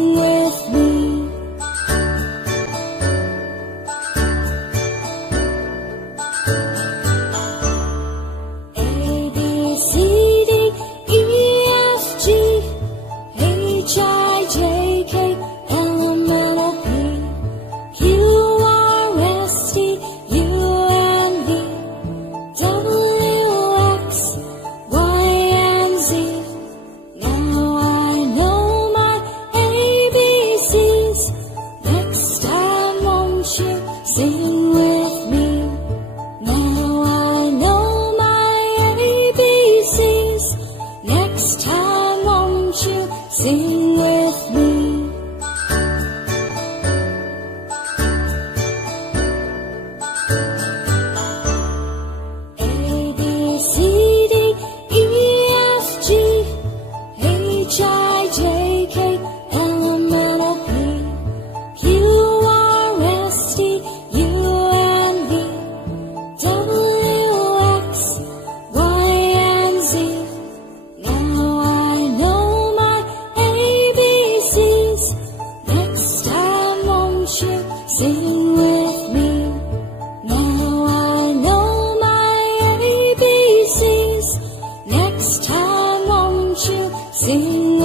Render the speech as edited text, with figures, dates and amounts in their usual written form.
sing with me. A, B, C, D, E, F, G, H, I, J, K, L, M, N, O, P, Q, R, S, T, U, and V, W, X, Y, and Z. Now I know my ABCs. Next time won't you sing with me? Now I know my ABCs. Next time won't you sing with me? A, B, C, D, E, F, G, H, I, J, K, L, M, N, O, P, Q, R, S, T, U, and V, W, X, Y, and Z. Now I know my ABCs. Next time won't you sing with me? Now I know my ABCs. Next time won't you sing